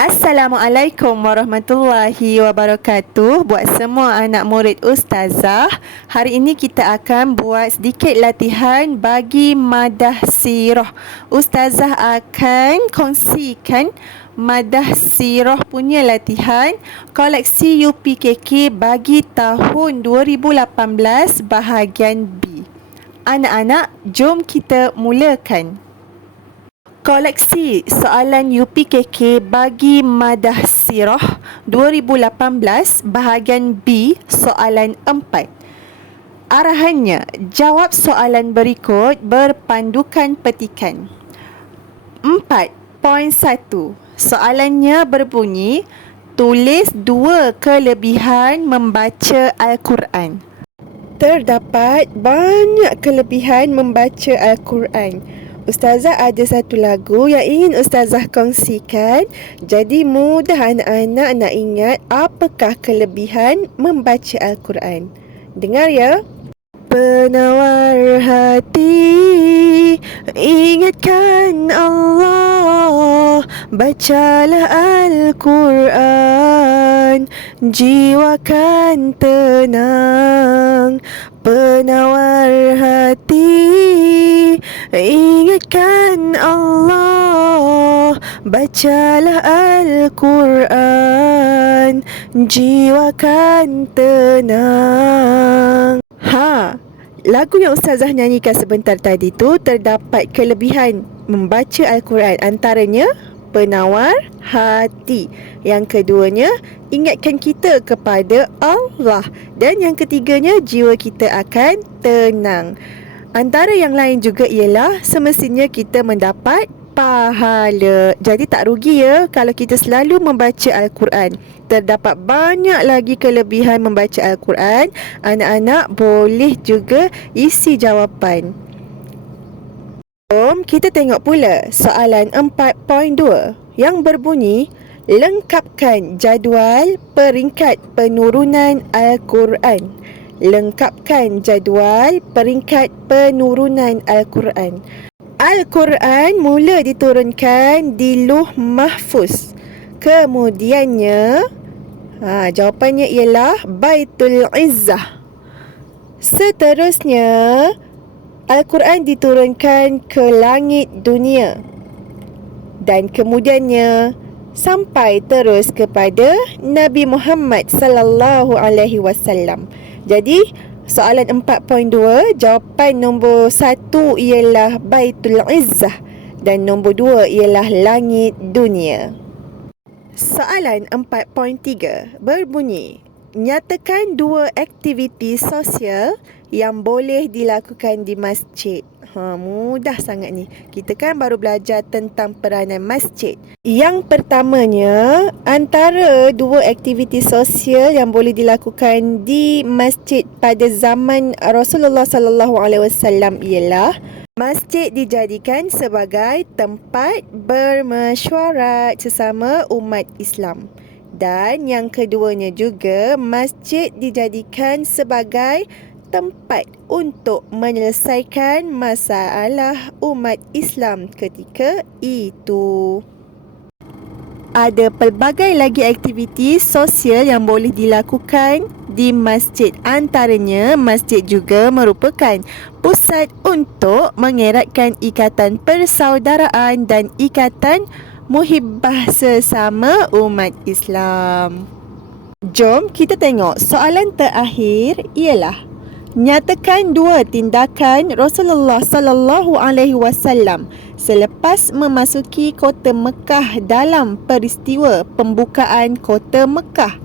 Assalamualaikum warahmatullahi wabarakatuh. Buat semua anak murid Ustazah, hari ini kita akan buat sedikit latihan bagi madah sirah. Ustazah akan kongsikan madah sirah punya latihan koleksi UPKK bagi tahun 2018 bahagian B. Anak-anak, jom kita mulakan. Koleksi soalan UPKK bagi madah sirah 2018 bahagian B soalan 4. Arahannya, jawab soalan berikut berpandukan petikan. 4.1. Soalannya berbunyi, tulis 2 kelebihan membaca Al-Quran. Terdapat banyak kelebihan membaca Al-Quran. Ustazah ada satu lagu yang ingin Ustazah kongsikan. Jadi mudah anak-anak nak ingat apakah kelebihan membaca Al-Quran. Dengar ya. Penawar hati, ingatkan Allah, bacalah Al-Quran, jiwakan tenang. Penawar hati, ingatkan Allah, bacalah Al-Quran, jiwakan tenang. Lagu yang Ustazah nyanyikan sebentar tadi tu terdapat kelebihan membaca Al-Quran. Antaranya penawar hati. Yang keduanya, ingatkan kita kepada Allah. Dan yang ketiganya, jiwa kita akan tenang. Antara yang lain juga ialah semestinya kita mendapat pahala. Jadi tak rugi ya kalau kita selalu membaca Al-Quran. Terdapat banyak lagi kelebihan membaca Al-Quran. Anak-anak boleh juga isi jawapan. Jom kita tengok pula soalan 4.2 yang berbunyi, lengkapkan jadual peringkat penurunan Al-Quran. Lengkapkan jadual peringkat penurunan Al-Quran. Al-Quran mula diturunkan di Lauh Mahfuz. Kemudiannya, jawapannya ialah Baitul Izzah. Seterusnya, Al-Quran diturunkan ke langit dunia. Dan kemudiannya, sampai terus kepada Nabi Muhammad sallallahu alaihi wasallam. Jadi, soalan 4.2, jawapan nombor 1 ialah Baitul Izzah dan nombor 2 ialah langit dunia. Soalan 4.3 berbunyi, nyatakan 2 aktiviti sosial yang boleh dilakukan di masjid. Mudah sangat ni. Kita kan baru belajar tentang peranan masjid. Yang pertamanya, antara 2 aktiviti sosial yang boleh dilakukan di masjid pada zaman Rasulullah sallallahu alaihi wasallam ialah masjid dijadikan sebagai tempat bermesyuarat sesama umat Islam. Dan yang keduanya juga, masjid dijadikan sebagai tempat untuk menyelesaikan masalah umat Islam ketika itu. Ada pelbagai lagi aktiviti sosial yang boleh dilakukan di masjid. Antaranya, masjid juga merupakan pusat untuk mengeratkan ikatan persaudaraan dan ikatan muhibbah sesama umat Islam. Jom kita tengok soalan terakhir ialah, nyatakan 2 tindakan Rasulullah sallallahu alaihi wasallam selepas memasuki kota Mekah dalam peristiwa pembukaan kota Mekah.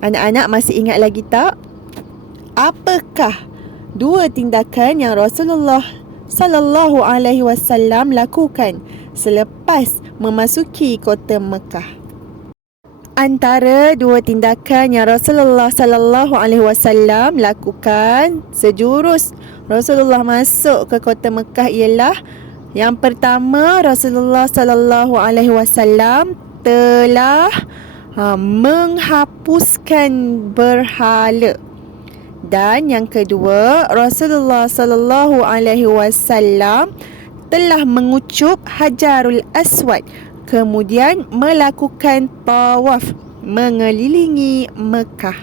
Anak-anak masih ingat lagi tak? Apakah 2 tindakan yang Rasulullah sallallahu alaihi wasallam lakukan selepas memasuki kota Mekah? Antara 2 tindakan yang Rasulullah sallallahu alaihi wasallam lakukan sejurus Rasulullah masuk ke kota Mekah ialah, yang pertama, Rasulullah sallallahu alaihi wasallam telah menghapuskan berhala. Dan yang kedua, Rasulullah sallallahu alaihi wasallam telah mengucup Hajarul Aswad kemudian melakukan tawaf mengelilingi Mekah.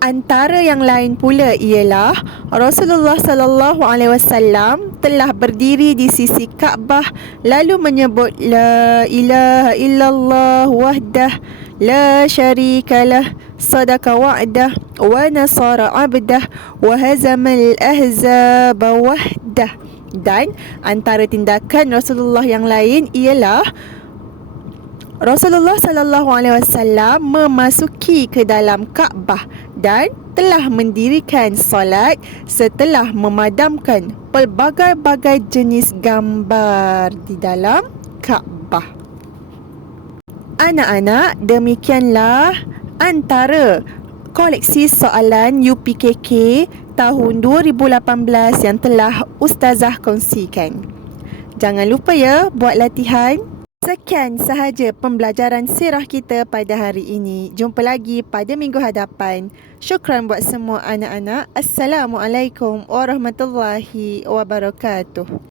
Antara yang lain pula ialah Rasulullah sallallahu alaihi wasallam telah berdiri di sisi Kaabah lalu menyebut la ilaha illallah wahdah la syarikalah sadaqa wa'dah wa nasara 'abdah wa hazamal ahzaba wahdah. Dan antara tindakan Rasulullah yang lain ialah Rasulullah sallallahu alaihi wasallam memasuki ke dalam Kaabah dan telah mendirikan solat setelah memadamkan pelbagai-bagai jenis gambar di dalam Kaabah. Anak-anak, demikianlah antara koleksi soalan UPKK tahun 2018 yang telah Ustazah kongsikan. Jangan lupa ya buat latihan. Sekian sahaja pembelajaran sirah kita pada hari ini. Jumpa lagi pada minggu hadapan. Syukran buat semua anak-anak. Assalamualaikum warahmatullahi wabarakatuh.